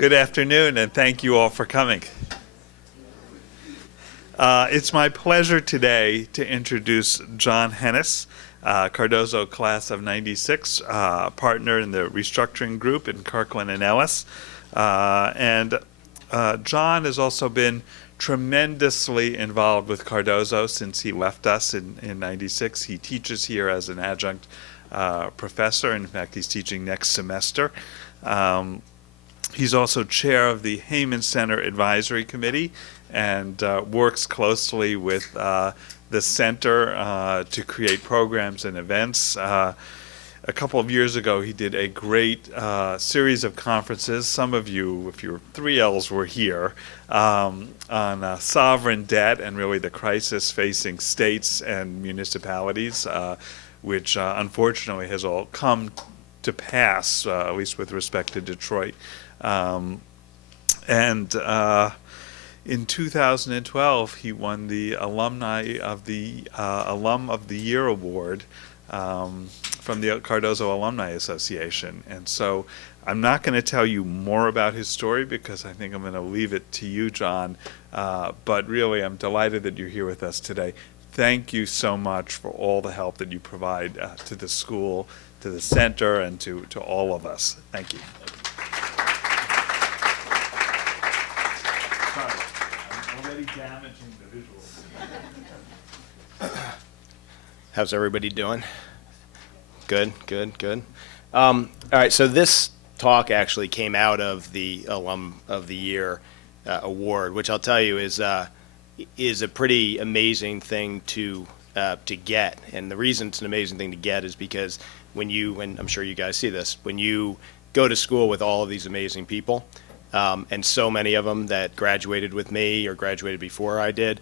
Good afternoon, and thank you all for coming. It's my pleasure today to introduce John Henes, Cardozo class of '96, partner in the restructuring group in Kirkland and Ellis. John has also been tremendously involved with Cardozo since he left us in '96. He teaches here as an adjunct professor. In fact, he's teaching next semester. He's also chair of the Henes Center Advisory Committee and works closely with the center to create programs and events. A couple of years ago, he did a great series of conferences. Some of you, if you're 3Ls, were here on sovereign debt and really the crisis facing states and municipalities, which unfortunately has all come to pass, at least with respect to Detroit. In 2012, he won the Alumni of the Alum of the Year Award from the Cardozo Alumni Association. And so I'm not going to tell you more about his story because I think I'm going to leave it to you, John. But really, I'm delighted that you're here with us today. Thank you so much for all the help that you provide to the school, to the center, and to all of us. Thank you. Sorry, I'm already damaging the visuals. How's everybody doing? Good, good, good. All right, so this talk actually came out of the Alum of the Year award, which I'll tell you is a pretty amazing thing to get. And the reason it's an amazing thing to get is because when I'm sure you guys see this, when you go to school with all of these amazing people, and so many of them that graduated with me or graduated before I did,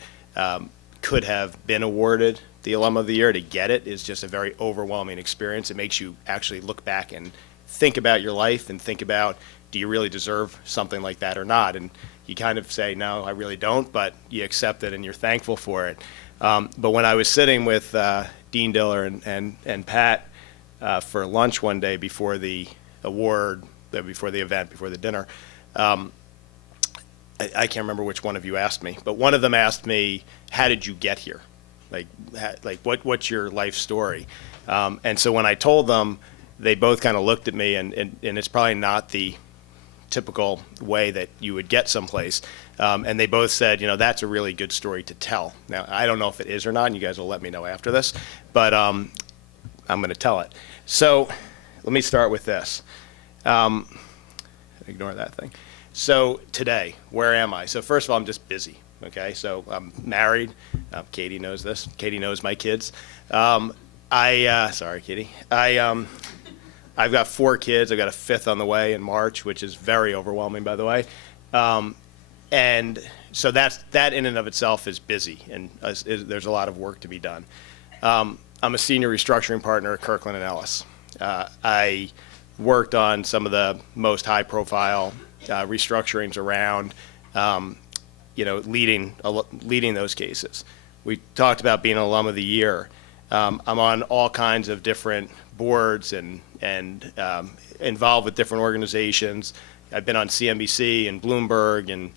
could have been awarded the Alum of the Year. To get it is just a very overwhelming experience. It makes you actually look back and think about your life and think about, do you really deserve something like that or not? And you kind of say, no, I really don't, but you accept it and you're thankful for it. But when I was sitting with Dean Diller and Pat for lunch one day before the award, before the event, before the dinner, I can't remember which one of you asked me, but one of them asked me, how did you get here? What's your life story? And so when I told them, they both kind of looked at me, and it's probably not the typical way that you would get someplace. And they both said, that's a really good story to tell. Now, I don't know if it is or not, and you guys will let me know after this, but I'm going to tell it. So let me start with this. Ignore that thing. So today, where am I? So first of all, I'm just busy. Okay, so I'm married. Katie knows this. Katie knows my kids. Sorry, Katie. I've got 4 kids. I've got a 5th on the way in March, which is very overwhelming, by the way. And so that in and of itself is busy, and there's a lot of work to be done. I'm a senior restructuring partner at Kirkland and Ellis. I worked on some of the most high-profile restructurings around, leading those cases. We talked about being an Alum of the Year. I'm on all kinds of different boards and involved with different organizations. I've been on CNBC and Bloomberg and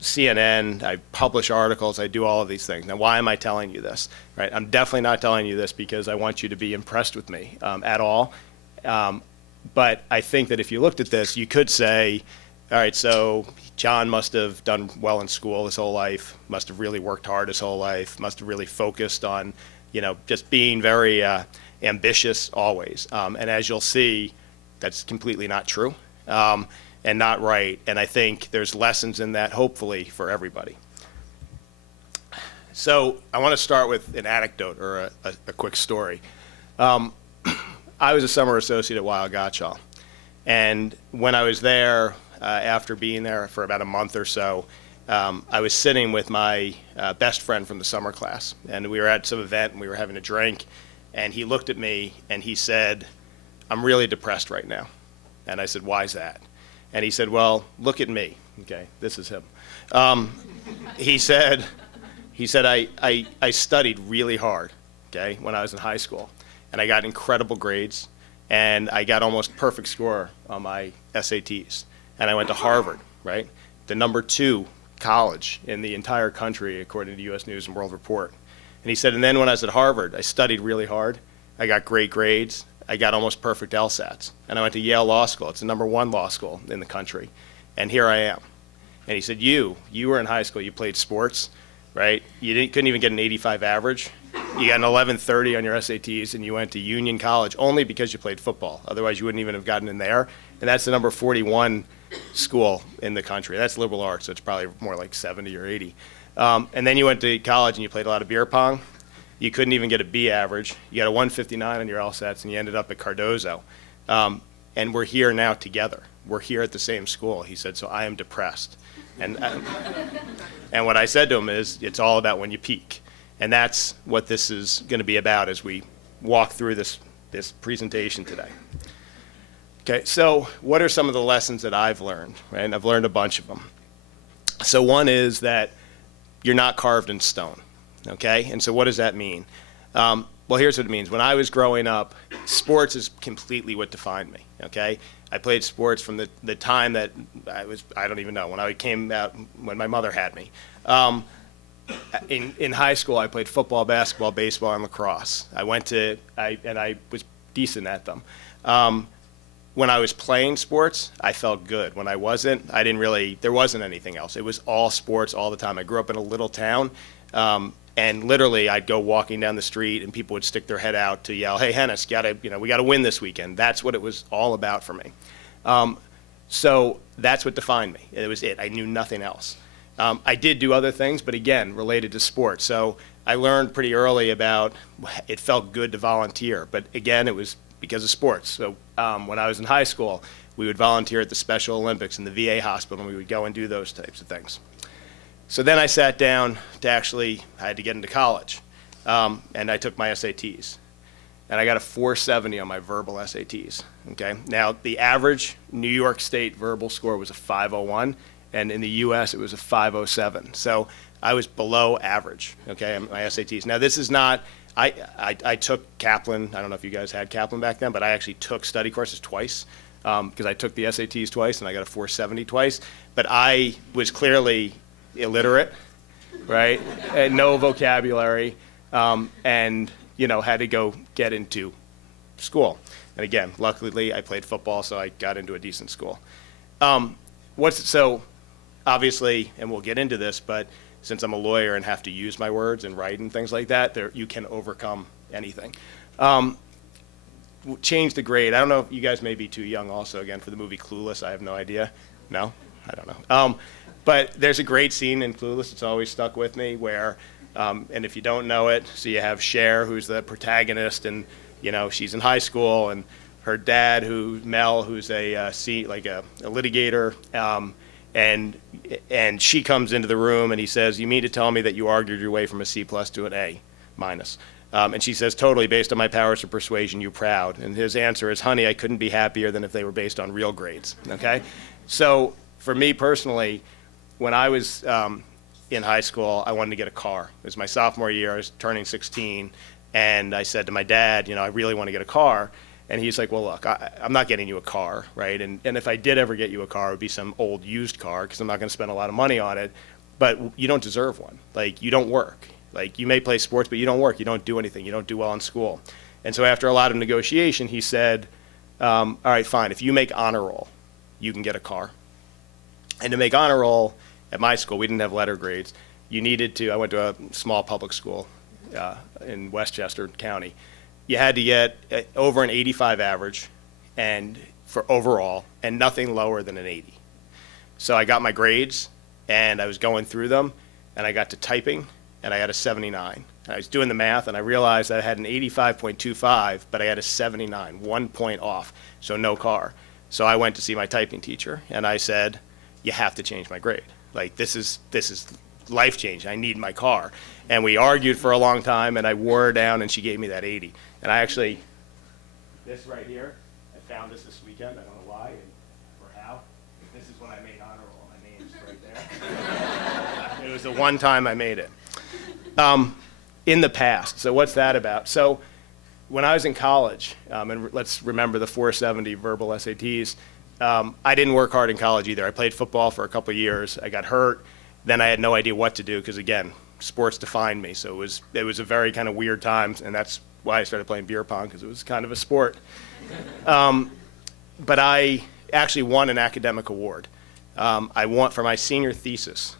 CNN. I publish articles. I do all of these things. Now, why am I telling you this? Right? I'm definitely not telling you this because I want you to be impressed with me at all. But I think that if you looked at this, you could say, all right, so John must have done well in school his whole life, must have really worked hard his whole life, must have really focused on, just being very ambitious always. And as you'll see, that's completely not true and not right. And I think there's lessons in that, hopefully, for everybody. So I want to start with an anecdote or a quick story. I was a summer associate at Weil Gotshal. And when I was there, after being there for about a month or so, I was sitting with my best friend from the summer class. And we were at some event and we were having a drink. And he looked at me and he said, I'm really depressed right now. And I said, why is that? And he said, well, look at me. Okay, this is him. He said, I studied really hard, okay, when I was in high school. And I got incredible grades. And I got almost perfect score on my SATs. and I went to Harvard, right? The #2 college in the entire country, according to U.S. News and World Report. And he said, and then when I was at Harvard, I studied really hard. I got great grades. I got almost perfect LSATs. And I went to Yale Law School. It's the #1 law school in the country. And here I am. And he said, you were in high school, you played sports, right? You couldn't even get an 85 average. You got an 1130 on your SATs, and you went to Union College only because you played football. Otherwise, you wouldn't even have gotten in there. And that's the #41 school in the country. That's liberal arts, so it's probably more like 70 or 80. And then you went to college and you played a lot of beer pong. You couldn't even get a B average. You got a 159 on your LSATs, and you ended up at Cardozo. And we're here now together. We're here at the same school. He said, so I am depressed. And what I said to him is, it's all about when you peak. And that's what this is going to be about as we walk through this presentation today. Okay, so what are some of the lessons that I've learned, right? And I've learned a bunch of them. So one is that you're not carved in stone, okay? And so what does that mean? Well, here's what it means. When I was growing up, sports is completely what defined me, okay? I played sports from the time that I don't even know, when I came out, when my mother had me. In high school, I played football, basketball, baseball, and lacrosse. I was decent at them. When I was playing sports, I felt good. When I wasn't, there wasn't anything else. It was all sports all the time. I grew up in a little town, and literally I'd go walking down the street and people would stick their head out to yell, hey, Henes, we gotta win this weekend. That's what it was all about for me. So that's what defined me. It was it. I knew nothing else. I did do other things, but again, related to sports. So I learned pretty early about it felt good to volunteer, but again, it was because of sports. So when I was in high school, we would volunteer at the Special Olympics in the VA hospital, and we would go and do those types of things. So then I sat down I had to get into college, and I took my SATs. And I got a 470 on my verbal SATs, okay? Now, the average New York State verbal score was a 501, and in the US, it was a 507. So I was below average, okay, on my SATs. Now, this is not, I took Kaplan. I don't know if you guys had Kaplan back then, but I actually took study courses twice, because I took the SATs twice, and I got a 470 twice. But I was clearly illiterate, right, and no vocabulary, and had to go get into school. And again, luckily I played football, so I got into a decent school. So obviously, and we'll get into this, but since I'm a lawyer and have to use my words and write and things like that, you can overcome anything. Change the grade. I don't know if you guys may be too young also, again, for the movie Clueless. I have no idea. No? I don't know. But there's a great scene in Clueless. It's always stuck with me where, and if you don't know it, so you have Cher, who's the protagonist, and she's in high school, and her dad, Mel, who's a litigator, and she comes into the room, and he says, "You mean to tell me that you argued your way from a C+ to an A-?" And she says, "Totally, based on my powers of persuasion, you proud." And his answer is, "Honey, I couldn't be happier than if they were based on real grades." Okay, so for me personally, when I was in high school, I wanted to get a car. It was my sophomore year. I was turning 16, and I said to my dad, I really want to get a car. And he's like, well, look, I'm not getting you a car, right? And if I did ever get you a car, it would be some old used car, because I'm not going to spend a lot of money on it. But you don't deserve one. Like, you don't work. Like, you may play sports, but you don't work. You don't do anything. You don't do well in school. And so after a lot of negotiation, he said, all right, fine. If you make honor roll, you can get a car. And to make honor roll, at my school, we didn't have letter grades. I went to a small public school in Westchester County. You had to get over an 85 average and for overall, and nothing lower than an 80. So I got my grades, and I was going through them, and I got to typing, and I had a 79. I was doing the math, and I realized I had an 85.25, but I had a 79, 1 point off, so no car. So I went to see my typing teacher, and I said, you have to change my grade. Like, this is life-changing. I need my car. And we argued for a long time, and I wore her down, and she gave me that 80. And I actually, this right here, I found this weekend. I don't know why or how. This is when I made honor roll. My name's right there. It was the one time I made it. In the past. So what's that about? So when I was in college, and let's remember the 470 verbal SATs, I didn't work hard in college either. I played football for a couple of years. I got hurt. Then I had no idea what to do because, again, sports defined me. So it was a very kind of weird time, and that's why I started playing beer pong, because it was kind of a sport. But I actually won an academic award. I won for my senior thesis.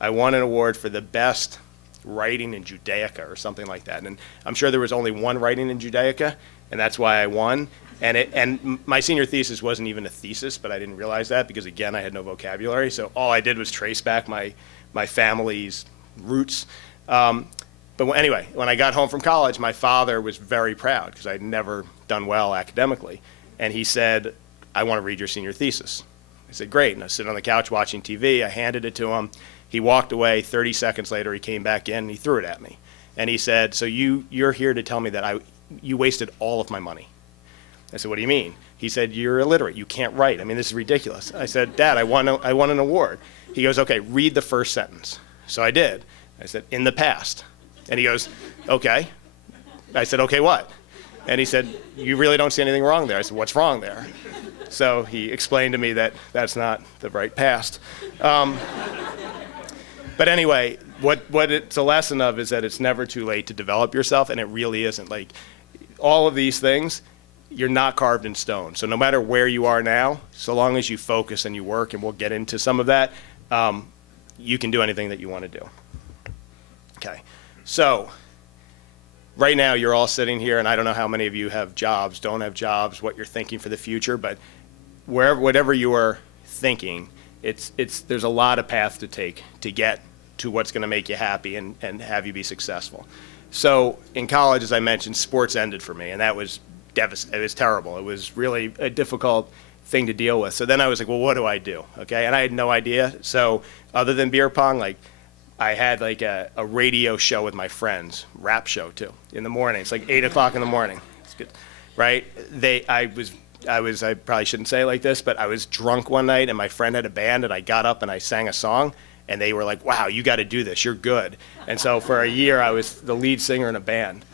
I won an award for the best writing in Judaica or something like that. And I'm sure there was only one writing in Judaica, and that's why I won. And my senior thesis wasn't even a thesis, but I didn't realize that because, again, I had no vocabulary. So all I did was trace back my family's roots. But anyway, when I got home from college, my father was very proud because I'd never done well academically. And he said, I want to read your senior thesis. I said, great. And I was sitting on the couch watching TV. I handed it to him. He walked away. 30 seconds later, he came back in and he threw it at me. And he said, so you're here to tell me that you wasted all of my money. I said, what do you mean? He said, you're illiterate. You can't write. I mean, this is ridiculous. I said, Dad, I won an award. He goes, okay, read the first sentence. So I did. I said, in the past. And he goes, okay. I said, okay, what? And he said, you really don't see anything wrong there. I said, what's wrong there? So he explained to me that that's not the right past. But anyway, what it's a lesson of is that it's never too late to develop yourself, and it really isn't. Like, all of these things, you're not carved in stone. So no matter where you are now, so long as you focus and you work, and we'll get into some of that, you can do anything that you want to do. Okay, so right now you're all sitting here, and I don't know how many of you have jobs, don't have jobs, what you're thinking for the future, but whatever you are thinking, there's a lot of paths to take to get to what's going to make you happy and have you be successful. So in college, as I mentioned, sports ended for me, and that was devastating. It was terrible. It was really a difficult thing to deal with. So then I was like, well, what do I do? Okay, and I had no idea. So other than beer pong, like, I had like a radio show with my friends, rap show too, in the morning. It's like 8 o'clock in the morning. It's good, right? I probably shouldn't say it like this, but I was drunk one night and my friend had a band and I got up and I sang a song and they were like, wow, you got to do this. You're good. And so for a year I was the lead singer in a band.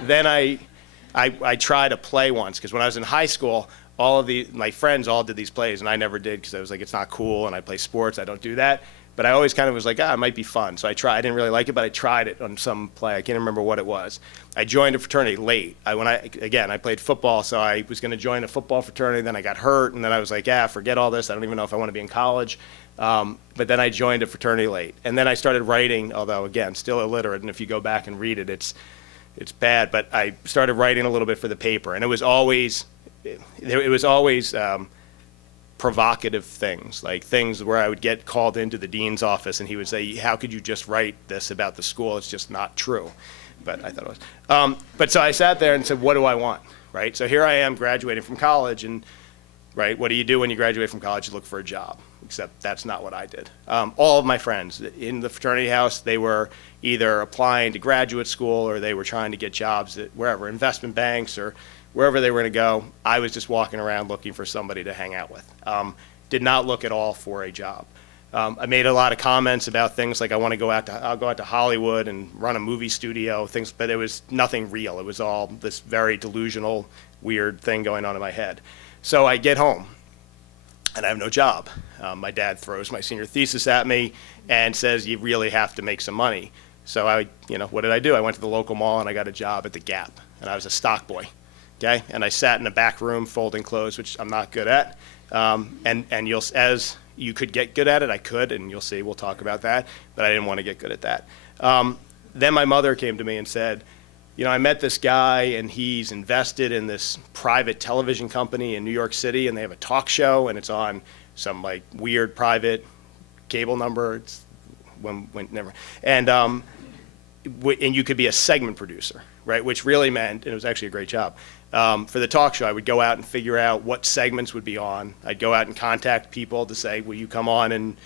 Then I tried to play once because when I was in high school, my friends all did these plays and I never did because I was like, it's not cool and I play sports. I don't do that. But I always kind of was like, it might be fun. So I tried. I didn't really like it, but I tried it on some play. I can't remember what it was. I joined a fraternity late. I played football, so I was going to join a football fraternity. Then I got hurt, and then I was like, forget all this. I don't even know if I want to be in college. But then I joined a fraternity late. And then I started writing, although, again, still illiterate. And if you go back and read it, it's bad. But I started writing a little bit for the paper. And it was always provocative things, like things where I would get called into the dean's office and he would say, how could you just write this about the school? It's just not true. But I thought it was. But so I sat there and said, what do I want, right? So here I am graduating from college, and right, what do you do when you graduate from college? You look for a job, except that's not what I did. All of my friends in the fraternity house, they were either applying to graduate school or they were trying to get jobs at wherever, investment banks or wherever they were going to go. I was just walking around looking for somebody to hang out with. Did not look at all for a job. I made a lot of comments about things like I'll go out to Hollywood and run a movie studio, things, but it was nothing real. It was all this very delusional, weird thing going on in my head. So I get home and I have no job. My dad throws my senior thesis at me and says, you really have to make some money. So what did I do? I went to the local mall and I got a job at the Gap, and I was a stock boy. Okay, and I sat in the back room folding clothes, which I'm not good at. And as you could get good at it, I could, and you'll see, we'll talk about that, but I didn't want to get good at that. Then my mother came to me and said, I met this guy, and he's invested in this private television company in New York City, and they have a talk show, and it's on some like weird private cable number. It's never. And you could be a segment producer, right? Which really meant, and it was actually a great job. For the talk show, I would go out and figure out what segments would be on. I'd go out and contact people to say, will you come on and,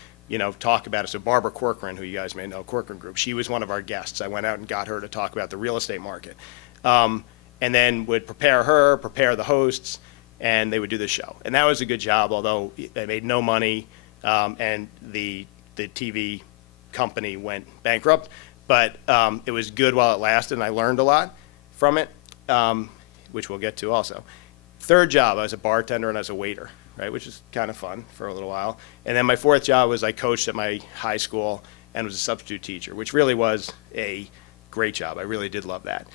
talk about it. So Barbara Corcoran, who you guys may know, Corcoran Group, she was one of our guests. I went out and got her to talk about the real estate market. And then would prepare the hosts, and they would do the show. And that was a good job, although I made no money, and the TV company went bankrupt. But it was good while it lasted, and I learned a lot from it. Which we'll get to also. Third job, I was a bartender and I was a waiter, right, which is kind of fun for a little while. And then my fourth job was I coached at my high school and was a substitute teacher, which really was a great job. I really did love that.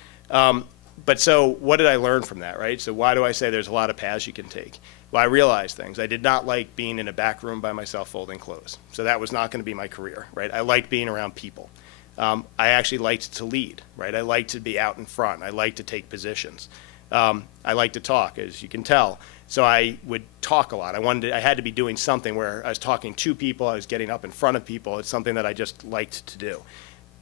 But so what did I learn from that, right? So why do I say there's a lot of paths you can take? Well, I realized things. I did not like being in a back room by myself folding clothes. So that was not going to be my career, right? I liked being around people. I actually liked to lead, right? I liked to be out in front. I liked to take positions. I like to talk, as you can tell. So I would talk a lot. I had to be doing something where I was talking to people, I was getting up in front of people. It's something that I just liked to do.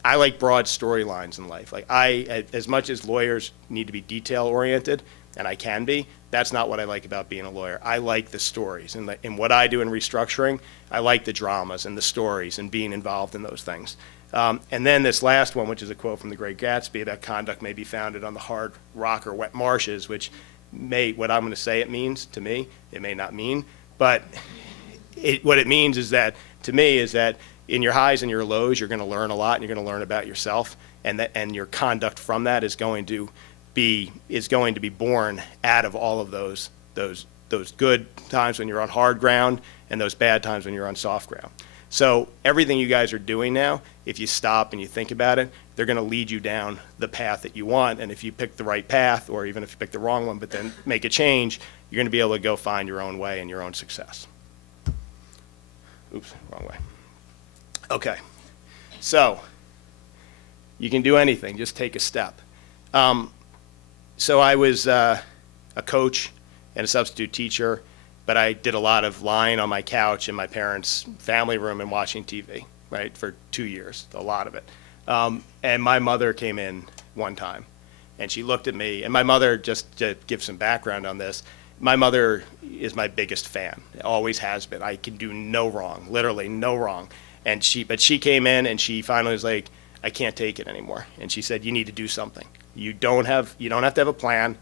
I like broad storylines in life. Like as much as lawyers need to be detail oriented, and I can be, that's not what I like about being a lawyer. I like the stories. And in what I do in restructuring, I like the dramas and the stories and being involved in those things. And then this last one, which is a quote from The Great Gatsby, about conduct may be founded on the hard rock or wet marshes, which what I'm going to say it means to me, it may not mean, but what it means is that, to me, is that in your highs and your lows, you're going to learn a lot, and you're going to learn about yourself, and your conduct from that is going to be born out of all of those good times when you're on hard ground and those bad times when you're on soft ground. So everything you guys are doing now, if you stop and you think about it, they're going to lead you down the path that you want. And if you pick the right path, or even if you pick the wrong one, but then make a change, you're going to be able to go find your own way and your own success. Oops, wrong way. Okay, so you can do anything, just take a step. So I was a coach and a substitute teacher, but I did a lot of lying on my couch in my parents' family room and watching TV, right, for 2 years, a lot of it. And my mother came in one time, and she looked at me, and my mother, just to give some background on this, my mother is my biggest fan, always has been. I can do no wrong, literally no wrong. But she came in, and she finally was like, I can't take it anymore. And she said, you need to do something. You don't have to have a plan,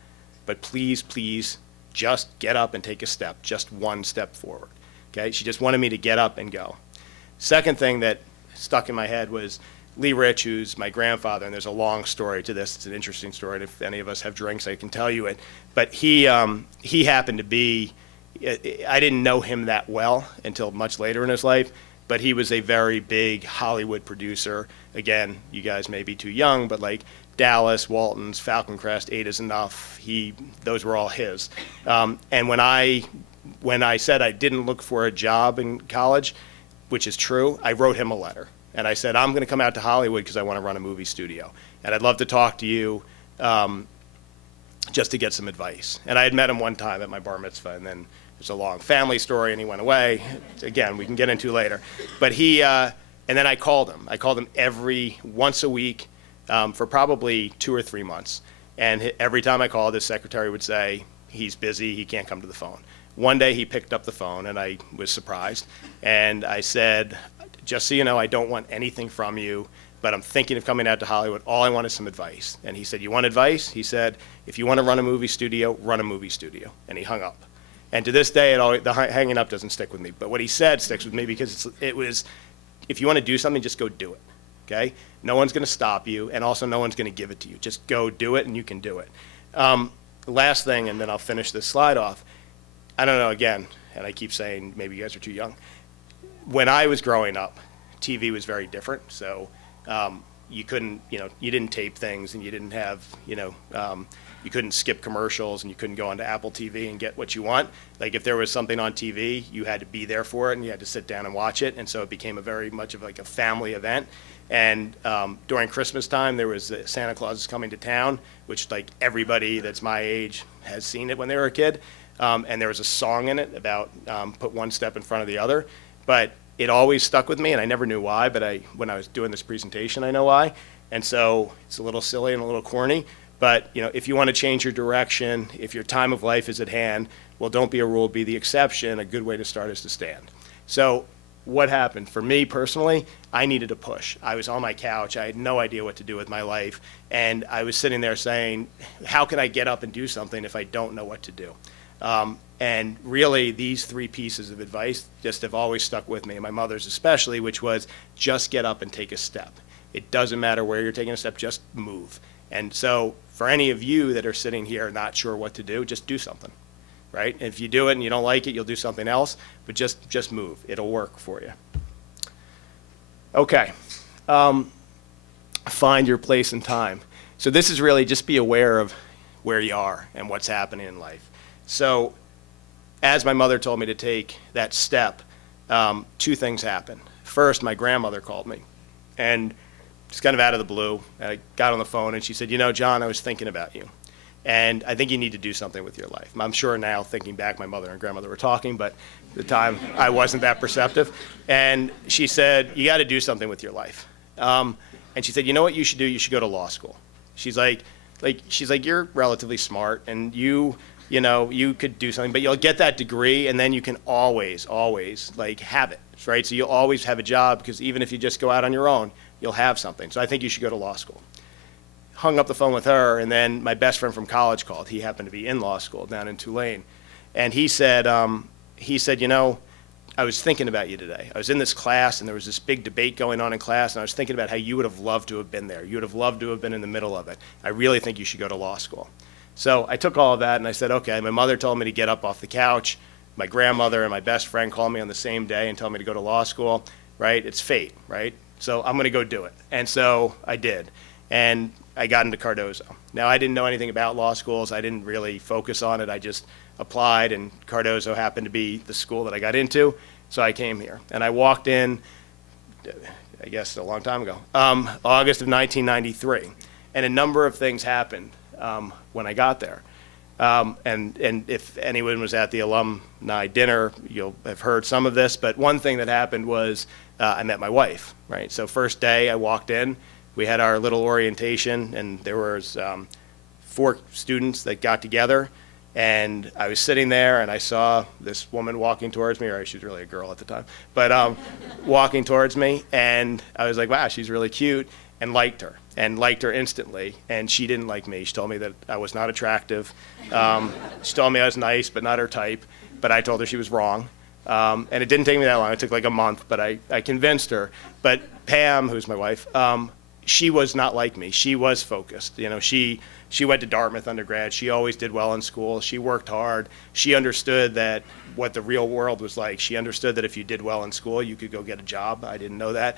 but please, please, just get up and take a step, just one step forward. Okay? She just wanted me to get up and go. Second thing that stuck in my head was Lee Rich, who's my grandfather, and there's a long story to this. It's an interesting story, and if any of us have drinks, I can tell you it. But he happened to be, I didn't know him that well until much later in his life, but he was a very big Hollywood producer. Again, you guys may be too young, but like Dallas, Walton's, Falcon Crest, Eight is Enough, those were all his. And when I said I didn't look for a job in college, which is true, I wrote him a letter. And I said, I'm going to come out to Hollywood because I want to run a movie studio. And I'd love to talk to you just to get some advice. And I had met him one time at my bar mitzvah, and then there's a long family story, and he went away. Again, we can get into later. But and then I called him. I called him once a week for probably 2 or 3 months. And every time I called, his secretary would say, he's busy, he can't come to the phone. One day he picked up the phone, and I was surprised. And I said, just so you know, I don't want anything from you, but I'm thinking of coming out to Hollywood. All I want is some advice. And he said, you want advice? He said, if you want to run a movie studio, run a movie studio. And he hung up. And to this day, the hanging up doesn't stick with me. But what he said sticks with me because it was, if you want to do something, just go do it, okay? No one's going to stop you, and also no one's going to give it to you. Just go do it, and you can do it. Last thing, and then I'll finish this slide off. I don't know, again, and I keep saying maybe you guys are too young. When I was growing up, TV was very different. So you couldn't, you didn't tape things, and you didn't have, you couldn't skip commercials, and you couldn't go onto Apple TV and get what you want. Like if there was something on TV, you had to be there for it, and you had to sit down and watch it. And so it became a very much of like a family event. And during Christmas time, there was Santa Claus is Coming to Town, which like everybody that's my age has seen it when they were a kid. And there was a song in it about put one step in front of the other. But it always stuck with me, and I never knew why. But when I was doing this presentation, I know why. And so it's a little silly and a little corny. But if you want to change your direction, if your time of life is at hand, well, don't be a rule, be the exception. A good way to start is to stand. So what happened? For me personally, I needed a push. I was on my couch. I had no idea what to do with my life. And I was sitting there saying, how can I get up and do something if I don't know what to do? And really, these 3 pieces of advice just have always stuck with me, and my mother's especially, which was just get up and take a step. It doesn't matter where you're taking a step, just move. And so for any of you that are sitting here not sure what to do, just do something. right? And if you do it and you don't like it, you'll do something else, but just move. It'll work for you. Okay. Find your place and time. So this is really just be aware of where you are and what's happening in life. So as my mother told me to take that step, two things happened. First, my grandmother called me, and just kind of out of the blue, I got on the phone and she said, John, I was thinking about you, and I think you need to do something with your life. I'm sure now, thinking back, my mother and grandmother were talking, but at the time I wasn't that perceptive. And she said, you got to do something with your life. And she said, you know what you should do? You should go to law school. She's like, you're relatively smart, and you could do something, but you'll get that degree, and then you can always have it, right? So you'll always have a job, because even if you just go out on your own, you'll have something. So I think you should go to law school. Hung up the phone with her, and then my best friend from college called. He happened to be in law school down in Tulane, and he said, I was thinking about you today. I was in this class, and there was this big debate going on in class, and I was thinking about how you would have loved to have been there. You would have loved to have been in the middle of it. I really think you should go to law school. So I took all of that, and I said, okay. My mother told me to get up off the couch. My grandmother and my best friend called me on the same day and told me to go to law school, right? It's fate, right? So I'm going to go do it. And so I did. And I got into Cardozo. Now, I didn't know anything about law schools. I didn't really focus on it. I just applied, and Cardozo happened to be the school that I got into. So I came here. And I walked in, I guess a long time ago, August of 1993. And a number of things happened when I got there. And if anyone was at the alumni dinner, you'll have heard some of this. But one thing that happened was I met my wife, right? So first day I walked in, we had our little orientation, and there was 4 students that got together. And I was sitting there, and I saw this woman walking towards me, or she was really a girl at the time, but walking towards me. And I was like, wow, she's really cute, and liked her instantly. And she didn't like me. She told me that I was not attractive. She told me I was nice, but not her type. But I told her she was wrong. And it didn't take me that long. It took like a month, but I convinced her. But Pam, who's my wife, she was not like me. She was focused. She went to Dartmouth undergrad. She always did well in school. She worked hard. She understood that what the real world was like. She understood that if you did well in school, you could go get a job. I didn't know that.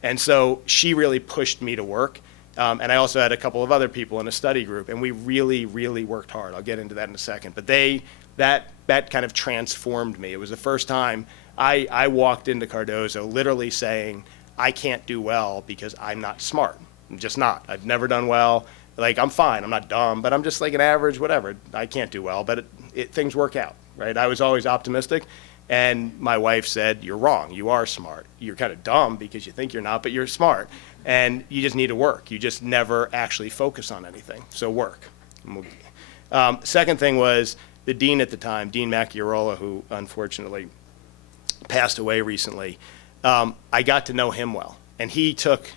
And so she really pushed me to work. And I also had a couple of other people in a study group, and we really, really worked hard. I'll get into that in a second. But that kind of transformed me. It was the first time I walked into Cardozo literally saying, I can't do well because I'm not smart. I'm just not. I've never done well. Like, I'm fine. I'm not dumb, but I'm just like an average whatever. I can't do well, but things work out, right? I was always optimistic. And my wife said, you're wrong. You are smart. You're kind of dumb because you think you're not, but you're smart. And you just need to work. You just never actually focus on anything. So work. Second thing was the dean at the time, Dean Macchiarola, who unfortunately passed away recently. I got to know him well. And he took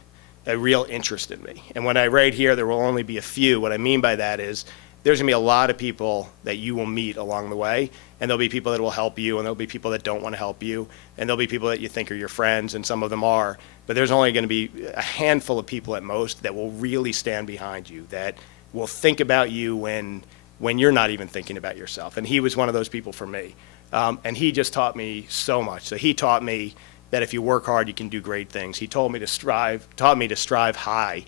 a real interest in me. And when I write here, there will only be a few. What I mean by that is there's going to be a lot of people that you will meet along the way, and there'll be people that will help you, and there'll be people that don't want to help you, and there'll be people that you think are your friends, and some of them are. But there's only going to be a handful of people at most that will really stand behind you, that will think about you when you're not even thinking about yourself. And he was one of those people for me. And he just taught me so much. So he taught me that if you work hard, you can do great things. He taught me to strive high.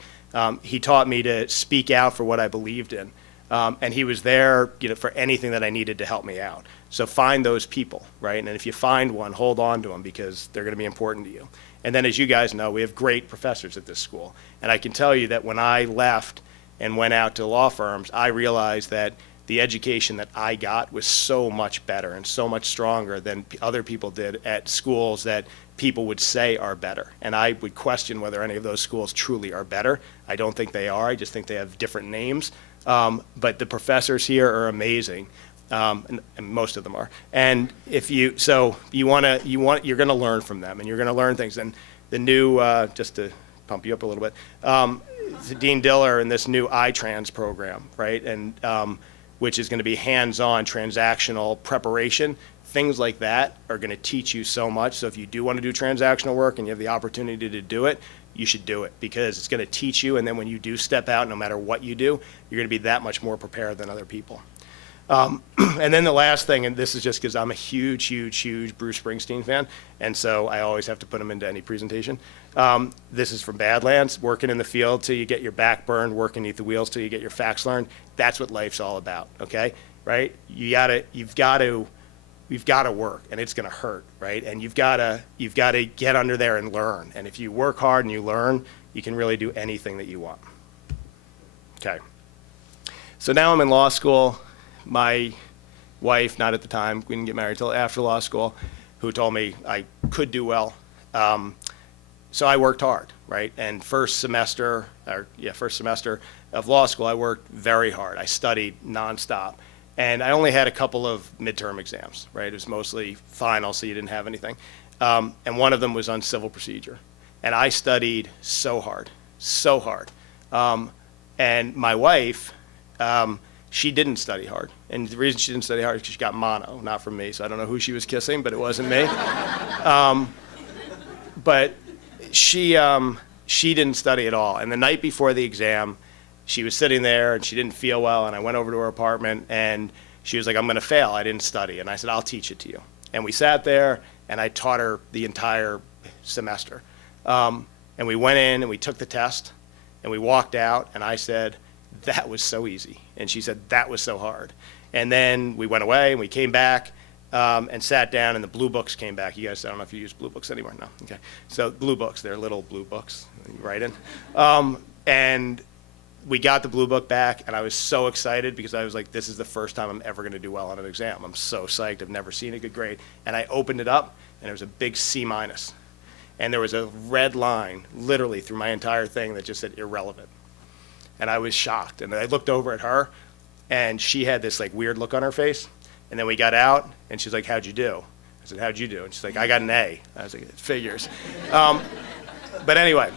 He taught me to speak out for what I believed in. And he was there, for anything that I needed to help me out. So find those people, right? And if you find one, hold on to them because they're going to be important to you. And then, as you guys know, we have great professors at this school. And I can tell you that when I left and went out to law firms, I realized that the education that I got was so much better and so much stronger than other people did at schools that people would say are better. And I would question whether any of those schools truly are better. I don't think they are. I just think they have different names. But the professors here are amazing. And most of them are. And you're going to learn from them, and you're going to learn things. And the new, just to pump you up a little bit, Dean Diller in this new iTrans program, right? And which is going to be hands-on transactional preparation. Things like that are going to teach you so much. So if you do want to do transactional work and you have the opportunity to do it, you should do it because it's going to teach you. And then when you do step out, no matter what you do, you're going to be that much more prepared than other people. And then the last thing, and this is just because I'm a huge, huge, huge Bruce Springsteen fan, and so I always have to put him into any presentation. This is from Badlands, working in the field till you get your back burned, working beneath the wheels till you get your facts learned. That's what life's all about, okay? Right? You've got to work, and it's going to hurt, right? And you've got to get under there and learn. And if you work hard and you learn, you can really do anything that you want. Okay. So now I'm in law school. My wife, not at the time, we didn't get married till after law school, who told me I could do well. So I worked hard, right? And first semester of law school, I worked very hard. I studied nonstop. And I only had a couple of midterm exams, right? It was mostly final, so you didn't have anything. And one of them was on civil procedure. And I studied so hard, so hard. And my wife, she didn't study hard. And the reason she didn't study hard is because she got mono, not from me. So I don't know who she was kissing, but it wasn't me. But she didn't study at all. And the night before the exam, she was sitting there and she didn't feel well. And I went over to her apartment and she was like, I'm going to fail. I didn't study. And I said, I'll teach it to you. And we sat there and I taught her the entire semester. And we went in and we took the test and we walked out and I said, that was so easy. And she said, that was so hard. And then we went away and we came back and sat down and the blue books came back. You guys, I don't know if you use blue books anymore. No, okay. So blue books, they're little blue books you write in. And we got the blue book back and I was so excited because I was like, this is the first time I'm ever gonna do well on an exam. I'm so psyched, I've never seen a good grade. And I opened it up and there was a big C-. And there was a red line literally through my entire thing that just said irrelevant. And I was shocked. And I looked over at her and she had this like weird look on her face. And then we got out and she's like, how'd you do? I said, how'd you do? And she's like, I got an A. I was like, it figures. But anyway,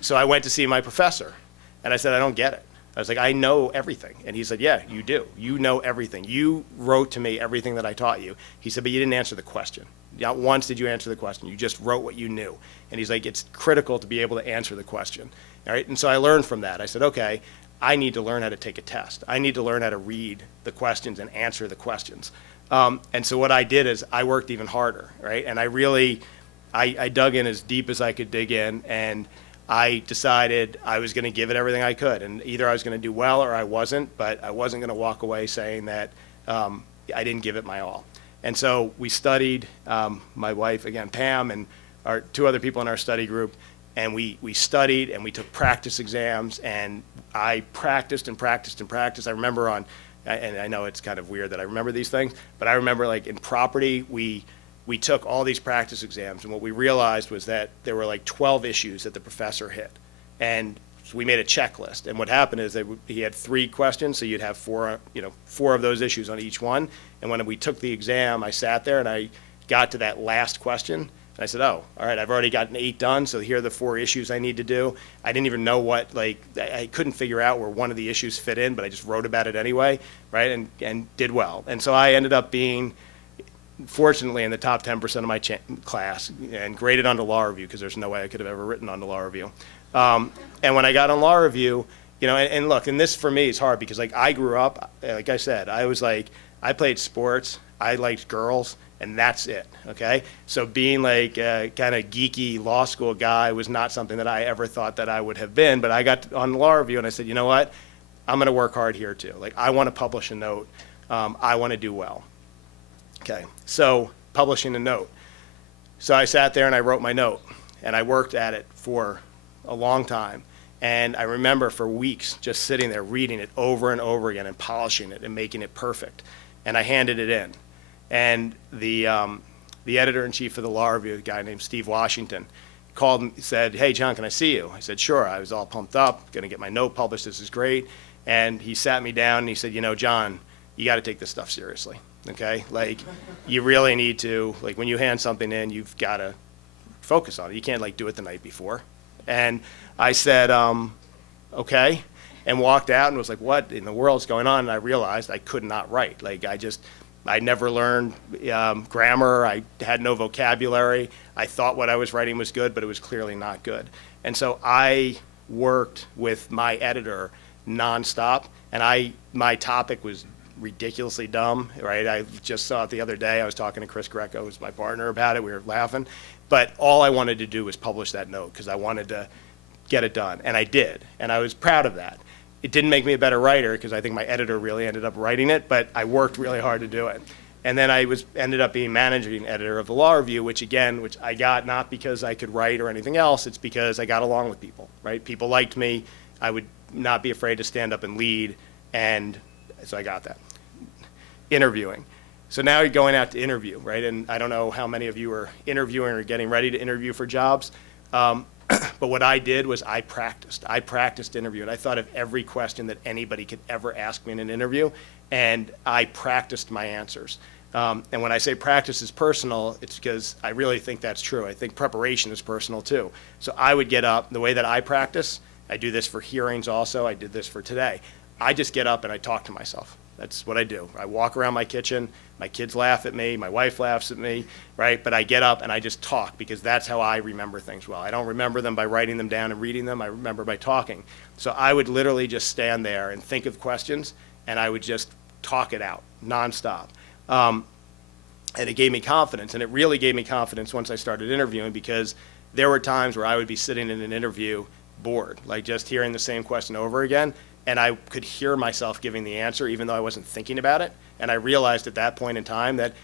so I went to see my professor and I said, I don't get it. I was like, I know everything. And he said, yeah, you do. You know everything. You wrote to me everything that I taught you. He said, but you didn't answer the question. Not once did you answer the question. You just wrote what you knew. And he's like, it's critical to be able to answer the question. All right. And so I learned from that. I said, okay, I need to learn how to take a test. I need to learn how to read the questions and answer the questions. And so what I did is I worked even harder, right? And I dug in as deep as I could dig in, and I decided I was going to give it everything I could. And either I was going to do well or I wasn't, but I wasn't going to walk away saying that I didn't give it my all. And so we studied, my wife, again, Pam, and our two other people in our study group, and we studied and we took practice exams, and I practiced and practiced and practiced. I remember and I know it's kind of weird that I remember these things, but I remember like in property, we took all these practice exams, and what we realized was that there were like 12 issues that the professor hit. And so we made a checklist, and what happened is that he had 3 questions, so you'd have 4 of those issues on each one. And when we took the exam, I sat there and I got to that last question, and I said, oh, all right, I've already gotten 8 done, so here are the 4 issues I need to do. I didn't even know I couldn't figure out where one of the issues fit in, but I just wrote about it anyway, right, and did well. And so I ended up being, fortunately, in the top 10% of my class, and graded onto law review, because there's no way I could have ever written onto law review. And when I got on law review, and look, and this for me is hard because like I grew up, like I said, I played sports, I liked girls, and that's it, okay? So being like a kind of geeky law school guy was not something that I ever thought that I would have been, but I got on law review and I said, you know what? I'm gonna work hard here too. Like I wanna publish a note, I wanna do well. Okay, so publishing a note. So I sat there and I wrote my note, and I worked at it for a long time. And I remember for weeks just sitting there reading it over and over again and polishing it and making it perfect. And I handed it in. And the editor-in-chief of the law review, a guy named Steve Washington, called and said, hey, John, can I see you? I said, sure. I was all pumped up, going to get my note published. This is great. And he sat me down and he said, John, you got to take this stuff seriously. Okay, like you really need to, like when you hand something in, you've got to focus on it. You can't like do it the night before. And I said, okay, and walked out and was like, what in the world's going on? And I realized I could not write. Like I never learned grammar. I had no vocabulary. I thought what I was writing was good, but it was clearly not good. And so I worked with my editor nonstop, and my topic was ridiculously dumb, right? I just saw it the other day. I was talking to Chris Greco, who's my partner, about it. We were laughing. But all I wanted to do was publish that note because I wanted to get it done. And I did. And I was proud of that. It didn't make me a better writer because I think my editor really ended up writing it, but I worked really hard to do it. And then I ended up being managing editor of the Law Review, which I got not because I could write or anything else. It's because I got along with people, right? People liked me. I would not be afraid to stand up and lead. And so I got that. Interviewing. So now you're going out to interview, right? And I don't know how many of you are interviewing or getting ready to interview for jobs. But what I did was I practiced interviewing. I thought of every question that anybody could ever ask me in an interview, and I practiced my answers. And when I say practice is personal, it's because I really think that's true. I think preparation is personal too. So I would get up, the way that I practice, I do this for hearings also, I did this for today. I just get up and I talk to myself. That's what I do. I walk around my kitchen, my kids laugh at me, my wife laughs at me, right? But I get up and I just talk because that's how I remember things well. I don't remember them by writing them down and reading them, I remember by talking. So I would literally just stand there and think of questions and I would just talk it out nonstop. And it gave me confidence, and it really gave me confidence once I started interviewing because there were times where I would be sitting in an interview bored, like just hearing the same question over again, and I could hear myself giving the answer even though I wasn't thinking about it. And I realized at that point in time that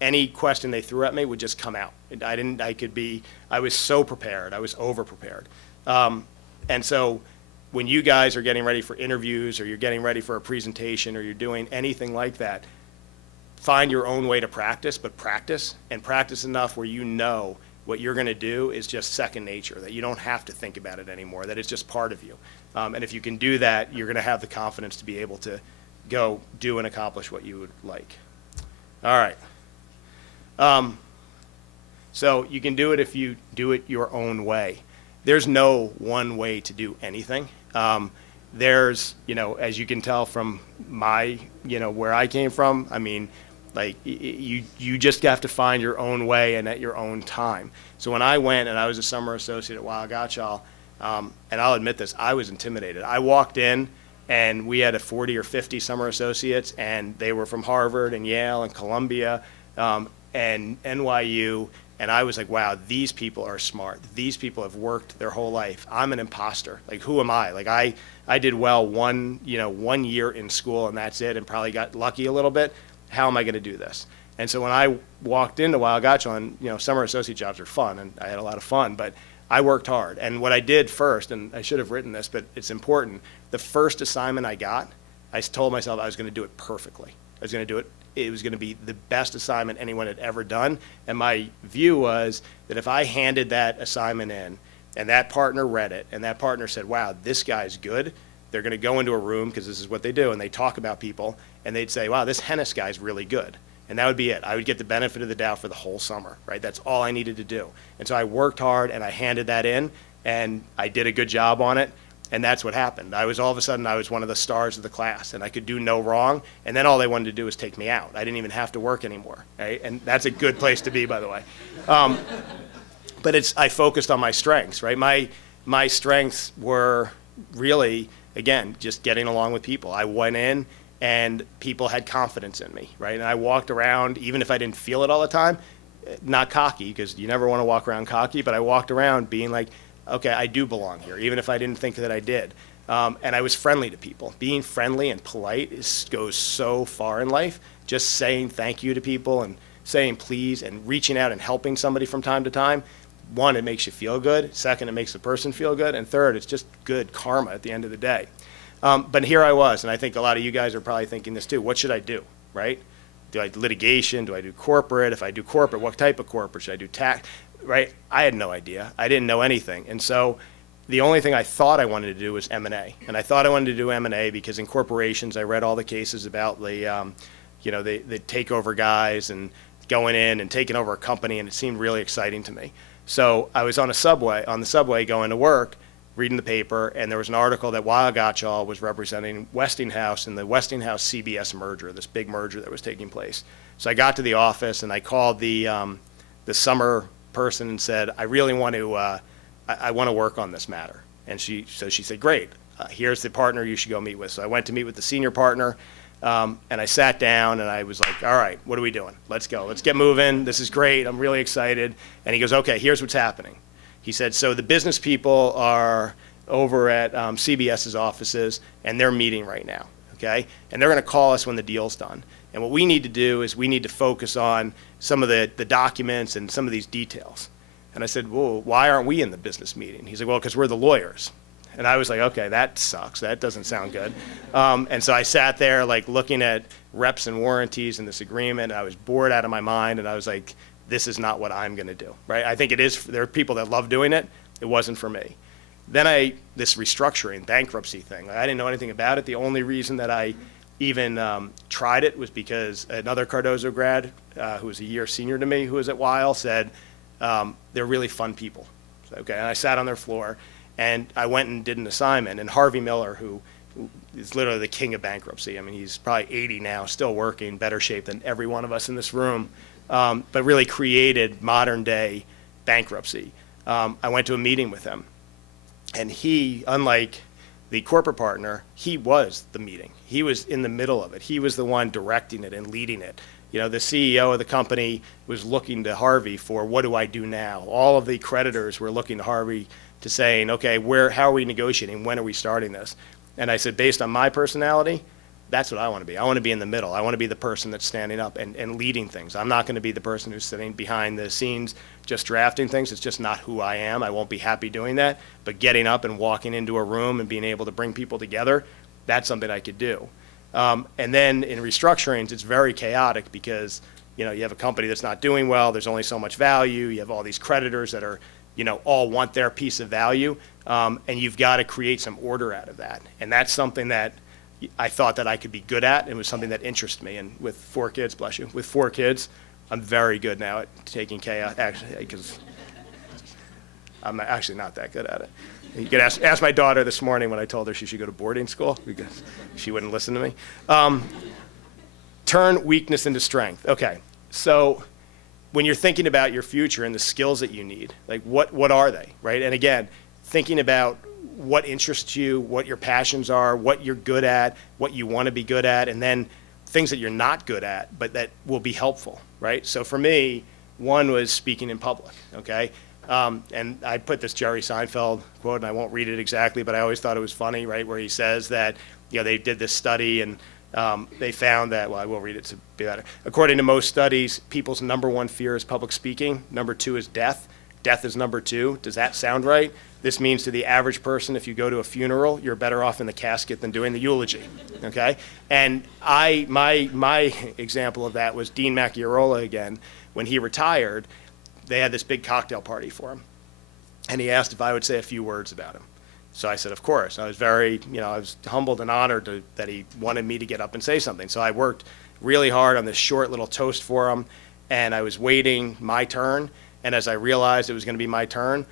any question they threw at me would just come out. I was so prepared, I was over-prepared. And so when you guys are getting ready for interviews or you're getting ready for a presentation or you're doing anything like that, find your own way to practice, but practice, and practice enough where you know what you're going to do is just second nature, that you don't have to think about it anymore, that it's just part of you. And if you can do that, you're going to have the confidence to be able to go do and accomplish what you would like. All right. So you can do it if you do it your own way. There's no one way to do anything. There's, as you can tell from my, where I came from, I mean, like you just have to find your own way and at your own time. So when I went and I was a summer associate at Weil Gotshal, and I'll admit this, I was intimidated. I walked in and we had 40 or 50 summer associates, and they were from Harvard and Yale and Columbia and NYU. And I was like, wow, these people are smart. These people have worked their whole life. I'm an imposter. Like, who am I? Like, I did well one year in school and that's it, and probably got lucky a little bit. How am I going to do this? And so when I walked into Weil Gotshal, and summer associate jobs are fun, and I had a lot of fun, but I worked hard. And what I did first, and I should have written this, but it's important, the first assignment I got, I told myself I was going to do it perfectly. I was going to do it. It was going to be the best assignment anyone had ever done. And my view was that if I handed that assignment in, and that partner read it, and that partner said, wow, this guy's good, they're going to go into a room, because this is what they do, and they talk about people, and they'd say, wow, this Henes guy's really good. And that would be it. I would get the benefit of the doubt for the whole summer, right? That's all I needed to do. And so I worked hard, and I handed that in, and I did a good job on it, and that's what happened. All of a sudden, I was one of the stars of the class, and I could do no wrong, and then all they wanted to do was take me out. I didn't even have to work anymore, right? And that's a good place to be, by the way. But I focused on my strengths, right? My strengths were really, again, just getting along with people. I went in, and people had confidence in me, right? And I walked around, even if I didn't feel it all the time, not cocky, because you never want to walk around cocky, but I walked around being like, okay, I do belong here, even if I didn't think that I did. And I was friendly to people. Being friendly and polite goes so far in life. Just saying thank you to people and saying please and reaching out and helping somebody from time to time. One, it makes you feel good. Second, it makes the person feel good. And third, it's just good karma at the end of the day. But here I was, and I think a lot of you guys are probably thinking this too. What should I do, right? Do I do litigation? Do I do corporate? If I do corporate, what type of corporate? Should I do tax, right? I had no idea. I didn't know anything. And so the only thing I thought I wanted to do was M&A. And I thought I wanted to do M&A because in corporations, I read all the cases about the takeover guys and going in and taking over a company, and it seemed really exciting to me. So I was on the subway going to work, reading the paper, and there was an article that Weil Gotshal was representing Westinghouse in the Westinghouse-CBS merger, this big merger that was taking place. So I got to the office, and I called the summer person and said, I really want to, I want to work on this matter. And she said, great, here's the partner you should go meet with. So I went to meet with the senior partner, And I sat down and I was like, all right, what are we doing? Let's go. Let's get moving. This is great. I'm really excited. And he goes, okay, here's what's happening. He said, so the business people are over at CBS's offices, and they're meeting right now, okay? And they're going to call us when the deal's done. And what we need to do is we need to focus on some of the documents and some of these details. And I said, well, why aren't we in the business meeting? He's like, well, because we're the lawyers. And I was like, okay, that sucks. That doesn't sound good. And so I sat there like looking at reps and warranties and this agreement. And I was bored out of my mind, and I was like, this is not what I'm going to do, right? I think it is. There are people that love doing it. It wasn't for me. Then this restructuring, bankruptcy thing, I didn't know anything about it. The only reason that I even tried it was because another Cardozo grad who was a year senior to me, who was at Weil, said they're really fun people. So, okay, and I sat on their floor, and I went and did an assignment. And Harvey Miller, who is literally the king of bankruptcy, I mean, he's probably 80 now, still working, better shape than every one of us in this room, but really created modern day bankruptcy. I went to a meeting with him. And he, unlike the corporate partner, he was the meeting. He was in the middle of it. He was the one directing it and leading it. You know, the CEO of the company was looking to Harvey for, what do I do now? All of the creditors were looking to Harvey to saying, okay, how are we negotiating? When are we starting this? And I said, based on my personality, that's what I want to be. I want to be in the middle. I want to be the person that's standing up and leading things. I'm not going to be the person who's sitting behind the scenes just drafting things. It's just not who I am. I won't be happy doing that. But getting up and walking into a room and being able to bring people together, that's something I could do. And then in restructurings, it's very chaotic because, you know, you have a company that's not doing well. There's only so much value. You have all these creditors that are, you know, all want their piece of value. And you've got to create some order out of that. And that's something that I thought that I could be good at. It was something that interested me. And with 4 kids, bless you, with 4 kids, I'm very good now at taking chaos, actually, because I'm actually not that good at it. You could ask my daughter this morning when I told her she should go to boarding school, because she wouldn't listen to me. Turn weakness into strength. Okay, so when you're thinking about your future and the skills that you need, like what are they, right? And again, thinking about what interests you, what your passions are, what you're good at, what you want to be good at, and then things that you're not good at, but that will be helpful, right? So for me, one was speaking in public, okay? And I put this Jerry Seinfeld quote, and I won't read it exactly, but I always thought it was funny, right, where he says that, you know, they did this study, and they found that, well, I will read it to be better. According to most studies, people's #1 fear is public speaking. #2 is death. Death is #2. Does that sound right? This means to the average person, if you go to a funeral, you're better off in the casket than doing the eulogy, okay? And my example of that was Dean Macchiarola again. When he retired, they had this big cocktail party for him. And he asked if I would say a few words about him. So I said, of course. I was very, you know, I was humbled and honored that he wanted me to get up and say something. So I worked really hard on this short little toast for him, and I was waiting my turn. And as I realized it was going to be my turn,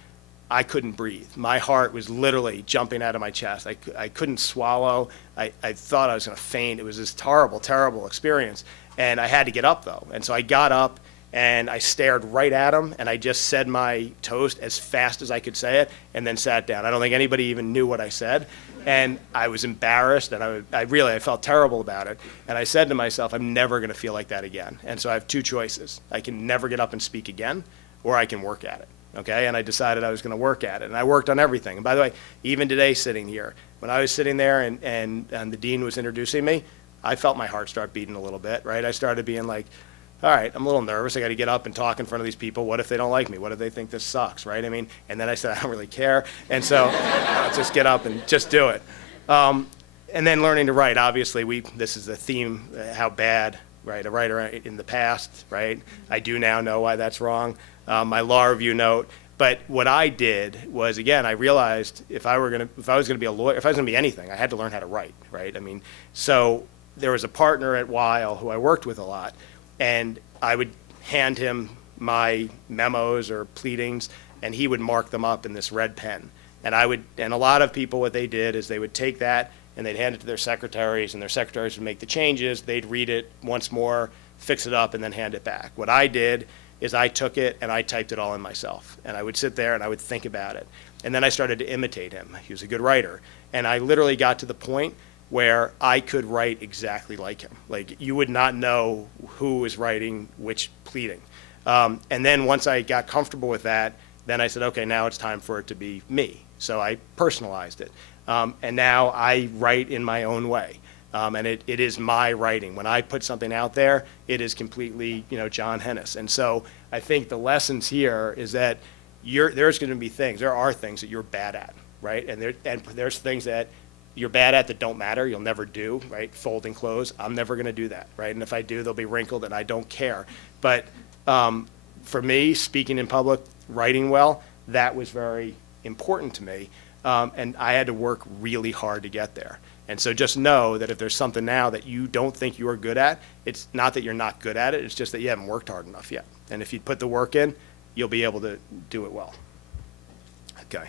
I couldn't breathe. My heart was literally jumping out of my chest. I couldn't swallow. I thought I was going to faint. It was this terrible, terrible experience. And I had to get up, though. And so I got up, and I stared right at him, and I just said my toast as fast as I could say it, and then sat down. I don't think anybody even knew what I said. And I was embarrassed, and I felt terrible about it. And I said to myself, I'm never going to feel like that again. And so I have 2 choices. I can never get up and speak again, or I can work at it. Okay, and I decided I was going to work at it, and I worked on everything. And by the way, even today sitting here, when I was sitting there and the dean was introducing me, I felt my heart start beating a little bit, right? I started being like, all right, I'm a little nervous. I got to get up and talk in front of these people. What if they don't like me? What if they think this sucks, right? I mean, and then I said, I don't really care. And so I'll just get up and just do it. And then learning to write. Obviously, this is a theme, how bad, right, a writer in the past, right? I do now know why that's wrong. My law review note. But what I did was, again, I realized if I was going to be a lawyer, if I was going to be anything, I had to learn how to write, right? I mean, so there was a partner at Weil who I worked with a lot, and I would hand him my memos or pleadings, and he would mark them up in this red pen. And a lot of people, what they did is they would take that and they'd hand it to their secretaries, and their secretaries would make the changes. They'd read it once more, fix it up, and then hand it back. What I did is I took it and I typed it all in myself. And I would sit there and I would think about it. And then I started to imitate him. He was a good writer. And I literally got to the point where I could write exactly like him. Like, you would not know who was writing which pleading. And then once I got comfortable with that, then I said, okay, now it's time for it to be me. So I personalized it. And now I write in my own way. And it is my writing. When I put something out there, it is completely, John Henes. And so I think the lessons here is that there's going to be things, there are things that you're bad at, right? And there's things that you're bad at that don't matter, you'll never do, right? Folding clothes, I'm never going to do that, right? And if I do, they'll be wrinkled and I don't care. But for me, speaking in public, writing well, that was very important to me. And I had to work really hard to get there. And so just know that if there's something now that you don't think you are good at, it's not that you're not good at it, it's just that you haven't worked hard enough yet. And if you put the work in, you'll be able to do it well. Okay.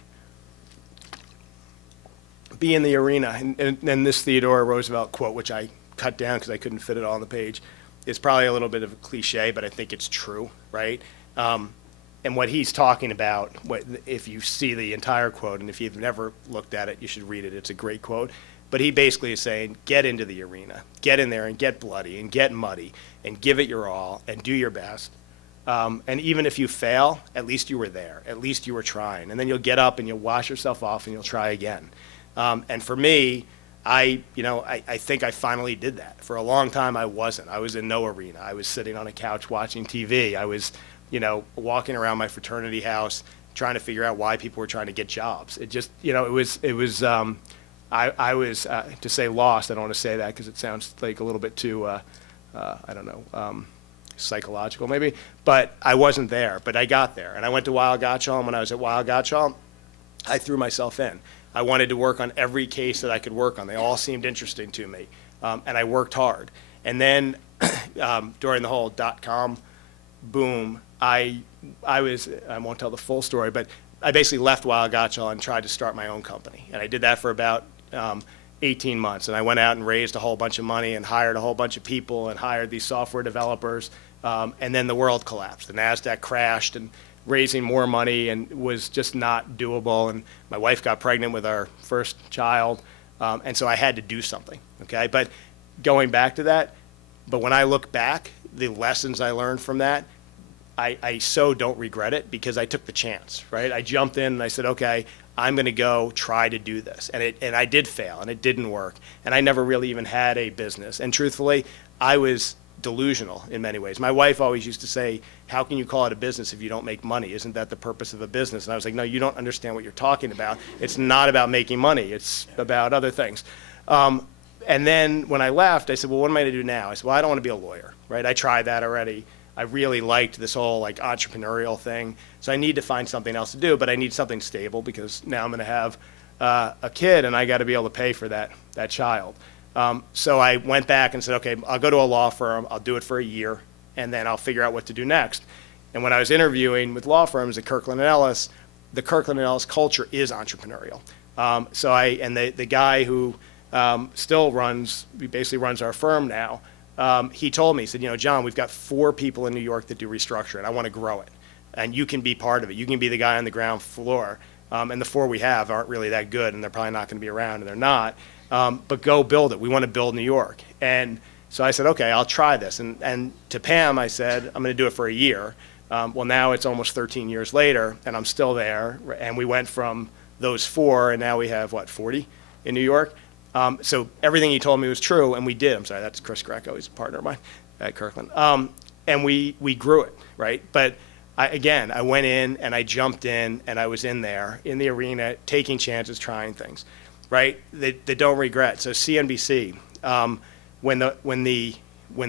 Be in the arena. And this Theodore Roosevelt quote, which I cut down because I couldn't fit it all on the page, is probably a little bit of a cliche, but I think it's true, right? And what he's talking about, if you see the entire quote, and if you've never looked at it, you should read it. It's a great quote. But he basically is saying, get into the arena. Get in there and get bloody and get muddy and give it your all and do your best. And even if you fail, at least you were there. At least you were trying. And then you'll get up and you'll wash yourself off and you'll try again. And for me, I think I finally did that. For a long time, I wasn't. I was in no arena. I was sitting on a couch watching TV. I was, walking around my fraternity house trying to figure out why people were trying to get jobs. It just, I was, to say lost, I don't want to say that because it sounds like a little bit too, psychological maybe, but I wasn't there, but I got there. And I went to Weill Gottschall, and when I was at Weill Gottschall, I threw myself in. I wanted to work on every case that I could work on. They all seemed interesting to me, and I worked hard. And then during the whole dot-com boom, I won't tell the full story, but I basically left Weill Gottschall and tried to start my own company. And I did that for about 18 months. And I went out and raised a whole bunch of money and hired a whole bunch of people and hired these software developers. And then the world collapsed. The NASDAQ crashed, and raising more money and was just not doable. And my wife got pregnant with our first child. And so I had to do something, okay? But going back to that, but when I look back, the lessons I learned from that, I so don't regret it because I took the chance, right? I jumped in and I said, okay, I'm going to go try to do this. And I did fail, and it didn't work. And I never really even had a business. And truthfully, I was delusional in many ways. My wife always used to say, how can you call it a business if you don't make money? Isn't that the purpose of a business? And I was like, no, you don't understand what you're talking about. It's not about making money. It's about other things. And then when I left, I said, well, what am I going to do now? I said, well, I don't want to be a lawyer, right? I tried that already. I really liked this whole entrepreneurial thing. So I need to find something else to do, but I need something stable because now I'm going to have a kid and I got to be able to pay for that child. So I went back and said, okay, I'll go to a law firm. I'll do it for a year and then I'll figure out what to do next. And when I was interviewing with law firms at Kirkland & Ellis, the Kirkland & Ellis culture is entrepreneurial. And the guy who still basically runs our firm now, he told me, he said, John, we've got 4 people in New York that do restructuring. I want to grow it. And you can be part of it. You can be the guy on the ground floor. And the 4 we have aren't really that good, and they're probably not going to be around, and they're not. But go build it. We want to build New York. And so I said, okay, I'll try this. And to Pam, I said, I'm going to do it for a year. Well, now it's almost 13 years later, and I'm still there. And we went from those 4, and now we have, 40 in New York? So everything he told me was true, and we did. I'm sorry, that's Chris Greco. He's a partner of mine at Kirkland. And we grew it, right? But I went in, and I jumped in, and I was in there, in the arena, taking chances, trying things, right? That don't regret. So CNBC, when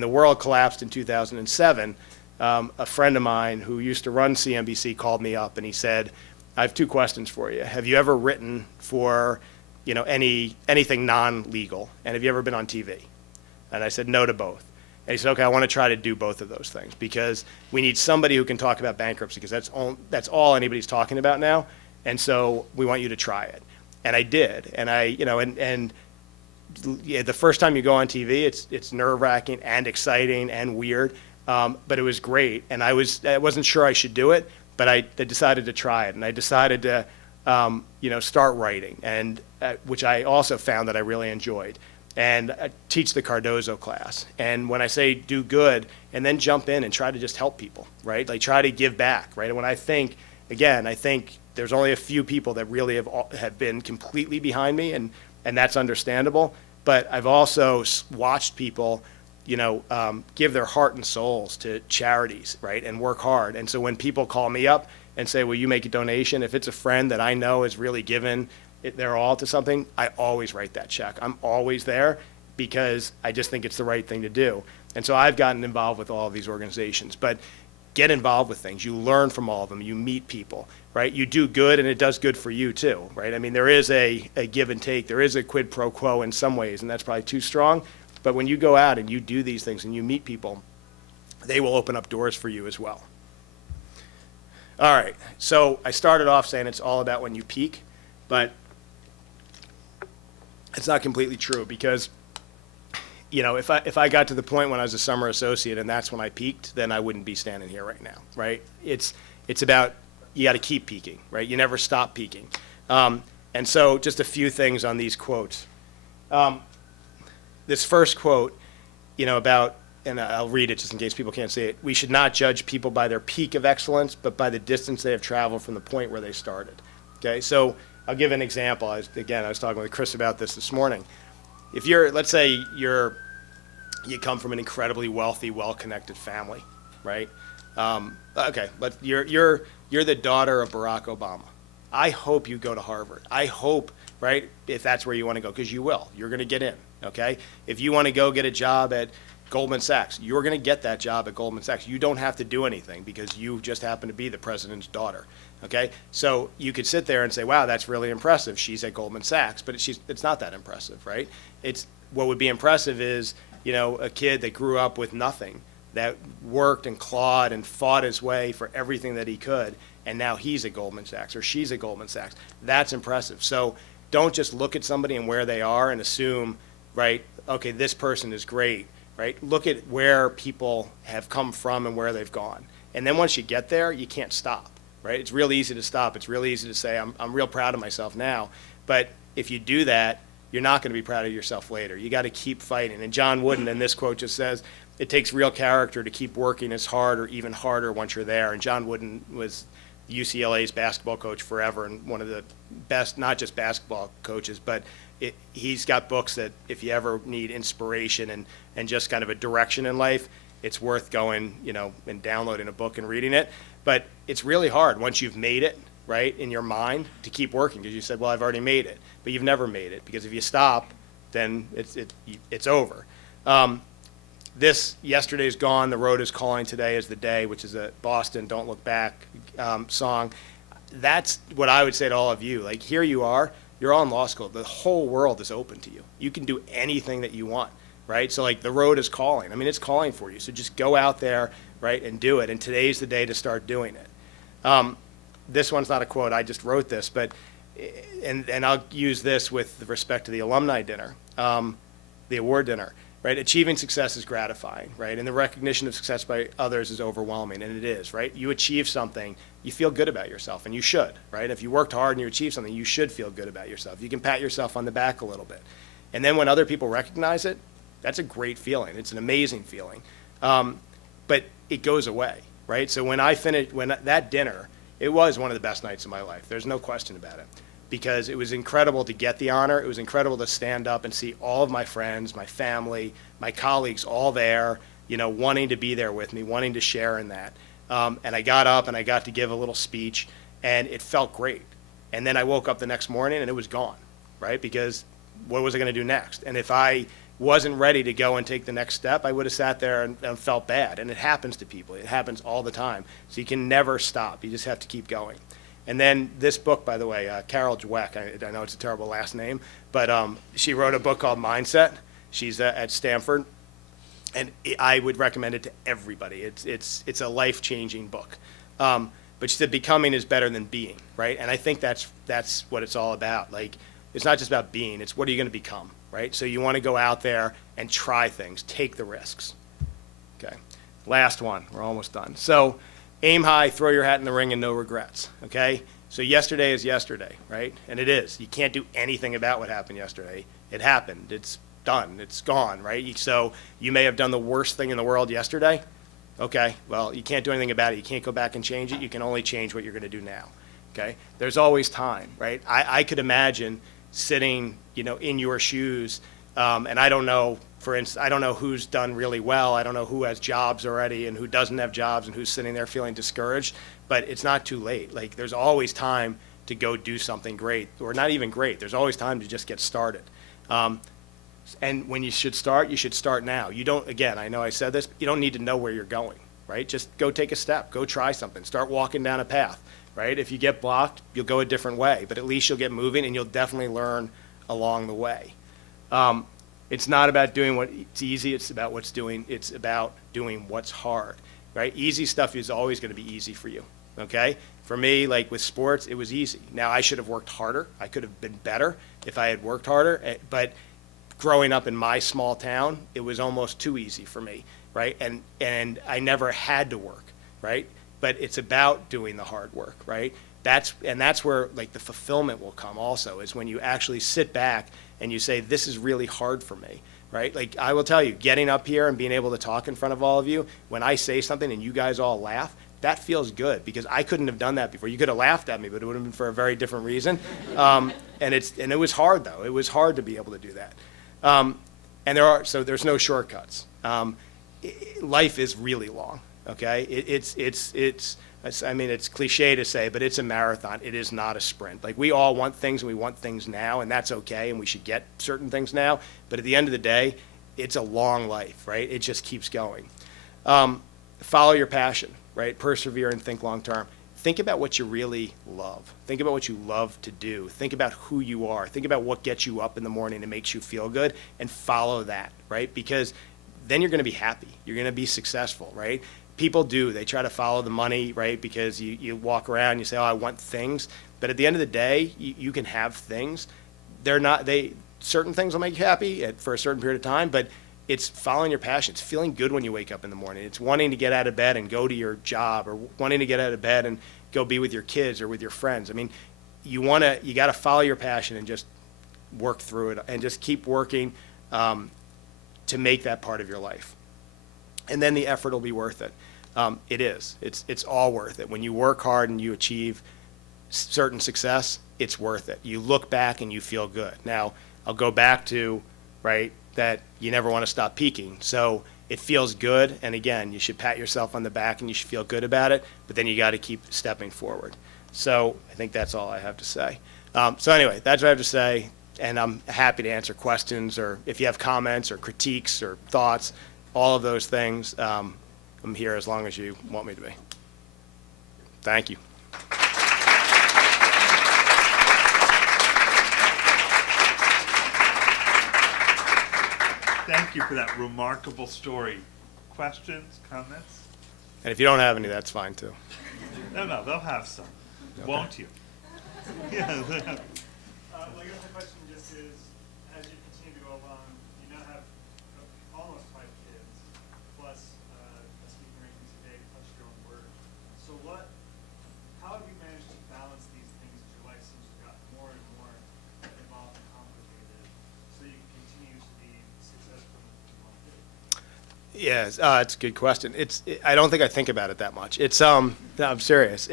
the world collapsed in 2007, a friend of mine who used to run CNBC called me up, and he said, I have 2 questions for you. Have you ever written for anything non-legal, and have you ever been on TV? And I said no to both. And he said, okay, I want to try to do both of those things because we need somebody who can talk about bankruptcy because that's all anybody's talking about now, and so we want you to try it. And I did, and the first time you go on TV, it's nerve-wracking and exciting and weird, but it was great, and I wasn't sure I should do it, but I decided to try it, and I decided to start writing, and which I also found that I really enjoyed. and I teach the Cardozo class. And when I say do good, and then jump in and try to just help people, right? Like try to give back, right? And when I think, again, I think there's only a few people that really have been completely behind me, and that's understandable. But I've also watched people, give their heart and souls to charities, right, and work hard. And so when people call me up and say, will you make a donation? If it's a friend that I know has really given their all to something, I always write that check. I'm always there because I just think it's the right thing to do. And so I've gotten involved with all of these organizations. But get involved with things. You learn from all of them. You meet people, right? You do good, and it does good for you too, right? I mean, there is a give and take. There is a quid pro quo in some ways, and that's probably too strong. But when you go out and you do these things and you meet people, they will open up doors for you as well. All right, so I started off saying it's all about when you peak, but it's not completely true because, if I got to the point when I was a summer associate and that's when I peaked, then I wouldn't be standing here right now, right? It's about, you got to keep peaking, right? You never stop peaking. And so just a few things on these quotes. This first quote, about, and I'll read it just in case people can't see it. We should not judge people by their peak of excellence, but by the distance they have traveled from the point where they started. Okay, so I'll give an example. I was talking with Chris about this morning. If let's say you come from an incredibly wealthy, well-connected family, right? Okay, but you're the daughter of Barack Obama. I hope you go to Harvard. I hope, right, if that's where you want to go, because you will. You're going to get in, okay? If you want to go get a job at Goldman Sachs, you're going to get that job at Goldman Sachs. You don't have to do anything because you just happen to be the president's daughter, okay? So you could sit there and say, wow, that's really impressive. She's at Goldman Sachs, but it's not that impressive, right? What would be impressive is, a kid that grew up with nothing, that worked and clawed and fought his way for everything that he could, and now he's at Goldman Sachs or she's at Goldman Sachs. That's impressive. So don't just look at somebody and where they are and assume, right, okay, this person is great, right? Look at where people have come from and where they've gone. And then once you get there, you can't stop, right? It's real easy to stop. It's real easy to say, I'm real proud of myself now. But if you do that, you're not going to be proud of yourself later. You got to keep fighting. And John Wooden in this quote just says, it takes real character to keep working as hard or even harder once you're there. And John Wooden was UCLA's basketball coach forever and one of the best, not just basketball coaches, but he's got books that if you ever need inspiration and just kind of a direction in life, it's worth going, and downloading a book and reading it. But it's really hard once you've made it, right, in your mind to keep working because you said, well, I've already made it. But you've never made it because if you stop, then it's over. This yesterday's gone, the road is calling, today is the day, which is a Boston Don't Look Back song. That's what I would say to all of you. Like, here you are, you're all in law school. The whole world is open to you. You can do anything that you want, right? So, like, the road is calling. I mean, it's calling for you. So just go out there, right, and do it. And today's the day to start doing it. This one's not a quote. I just wrote this, but and I'll use this with respect to the alumni dinner, the award dinner. Right, achieving success is gratifying, right, and the recognition of success by others is overwhelming, and it is, right. You achieve something, you feel good about yourself, and you should, right. If you worked hard and you achieve something, you should feel good about yourself. You can pat yourself on the back a little bit, and then when other people recognize it, that's a great feeling. It's an amazing feeling, but it goes away, right. So when that dinner, it was one of the best nights of my life. There's no question about it. Because it was incredible to get the honor. It was incredible to stand up and see all of my friends, my family, my colleagues all there, wanting to be there with me, wanting to share in that. And I got up and I got to give a little speech, and it felt great. And then I woke up the next morning and it was gone, right? Because what was I going to do next? And if I wasn't ready to go and take the next step, I would have sat there and felt bad. And it happens to people. It happens all the time. So you can never stop. You just have to keep going. And then this book, by the way, Carol Dweck, I know it's a terrible last name, but she wrote a book called Mindset. She's at Stanford, and I would recommend it to everybody. It's a life-changing book. But she said becoming is better than being, right? And I think that's what it's all about. Like, it's not just about being, it's what are you going to become, right? So you want to go out there and try things, take the risks. Okay, last one, we're almost done. So aim high, throw your hat in the ring, and no regrets, okay? So yesterday is yesterday, right? And it is. You can't do anything about what happened yesterday. It happened. It's done. It's gone, right? So you may have done the worst thing in the world yesterday. Okay, well, you can't do anything about it. You can't go back and change it. You can only change what you're going to do now. Okay, there's always time, right? I could imagine sitting, in your shoes, and I don't know, for instance, I don't know who's done really well. I don't know who has jobs already and who doesn't have jobs and who's sitting there feeling discouraged, but it's not too late. Like, there's always time to go do something great, or not even great. There's always time to just get started. And when you should start now. You don't, again, I know I said this, but you don't need to know where you're going, right? Just go take a step, go try something, start walking down a path, right? If you get blocked, you'll go a different way, but at least you'll get moving and you'll definitely learn along the way. It's not about doing what's easy, it's about doing what's hard, right? Easy stuff is always gonna be easy for you, okay? For me, like with sports, it was easy. Now, I should have worked harder. I could have been better if I had worked harder, but growing up in my small town, it was almost too easy for me, right? And I never had to work, right? But it's about doing the hard work, right? That's where like the fulfillment will come also, is when you actually sit back and you say, this is really hard for me, right? Like, I will tell you, getting up here and being able to talk in front of all of you, when I say something and you guys all laugh, that feels good, because I couldn't have done that before. You could have laughed at me, but it would have been for a very different reason. And it was hard though. It was hard to be able to do that. And there's no shortcuts. Life is really long, okay? I mean, it's cliche to say, but it's a marathon. It is not a sprint. Like, we all want things, and we want things now, and that's okay, and we should get certain things now. But at the end of the day, it's a long life, right? It just keeps going. Follow your passion, right? Persevere and think long term. Think about what you really love. Think about what you love to do. Think about who you are. Think about what gets you up in the morning and makes you feel good, and follow that, right? Because then you're going to be happy. You're going to be successful, right? People do. They try to follow the money, right? Because you walk around and you say, oh, I want things. But at the end of the day, you can have things. Certain things will make you happy for a certain period of time, but it's following your passion. It's feeling good when you wake up in the morning. It's wanting to get out of bed and go to your job, or wanting to get out of bed and go be with your kids or with your friends. I mean, you got to follow your passion and just work through it, and just keep working to make that part of your life. And then the effort will be worth it. It is. It's all worth it. When you work hard and you achieve certain success, it's worth it. You look back and you feel good. Now, I'll go back to, right, that you never want to stop peaking. So it feels good, and again, you should pat yourself on the back and you should feel good about it, but then you got to keep stepping forward. So I think that's all I have to say. So anyway, that's what I have to say, and I'm happy to answer questions, or if you have comments or critiques or thoughts, all of those things. I'm here as long as you want me to be. Thank you. Thank you for that remarkable story. Questions, comments? And if you don't have any, that's fine too. No, they'll have some. Okay. Won't you? Yeah. Well, I guess the question just is, as you continue to go along, you now have almost 5 kids, plus a speaking arrangement today, plus your own work. So how have you managed to balance these things as your life seems to have gotten more and more involved and complicated, so you can continue to be successful in what you want to do? Yes, it's a good question. I don't think I think about it that much. No, I'm serious.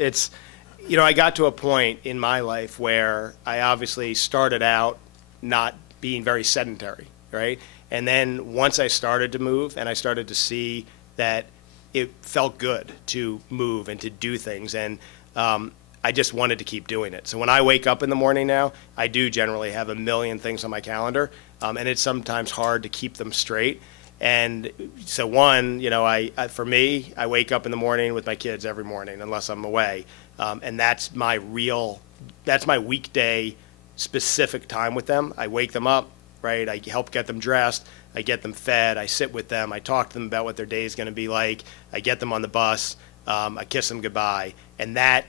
I got to a point in my life where I obviously started out not being very sedentary, right? And then once I started to move and I started to see that it felt good to move and to do things, and I just wanted to keep doing it. So when I wake up in the morning now, I do generally have a million things on my calendar, and it's sometimes hard to keep them straight. And so for me, I wake up in the morning with my kids every morning, unless I'm away. And that's my weekday specific time with them. I wake them up, right? I help get them dressed. I get them fed. I sit with them. I talk to them about what their day is going to be like. I get them on the bus. I kiss them goodbye. And that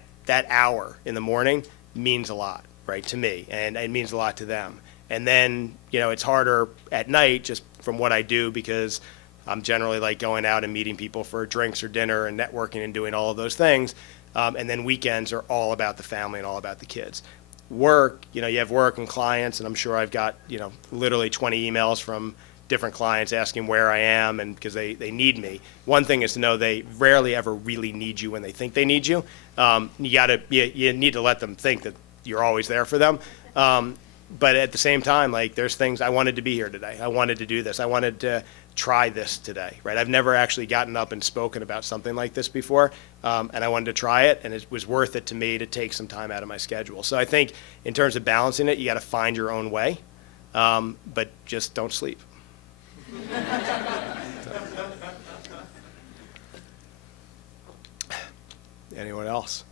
hour in the morning means a lot, right, to me. And it means a lot to them. And then, it's harder at night just from what I do, because I'm generally like going out and meeting people for drinks or dinner and networking and doing all of those things. And then weekends are all about the family and all about the kids. work, you know, you have work and clients, and I'm sure I've got, you know, literally 20 emails from different clients asking where I am, and because they need me. One thing is to know they rarely ever really need you when they think they need you. You need to let them think that you're always there for them. But at the same time, like, there's things, I wanted to be here today. I wanted to do this. I wanted to try this today, right? I've never actually gotten up and spoken about something like this before, and I wanted to try it, and it was worth it to me to take some time out of my schedule. So I think in terms of balancing it, you got to find your own way, but just don't sleep. Anyone else?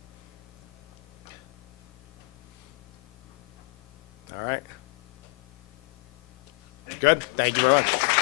All right. Good. Thank you very much.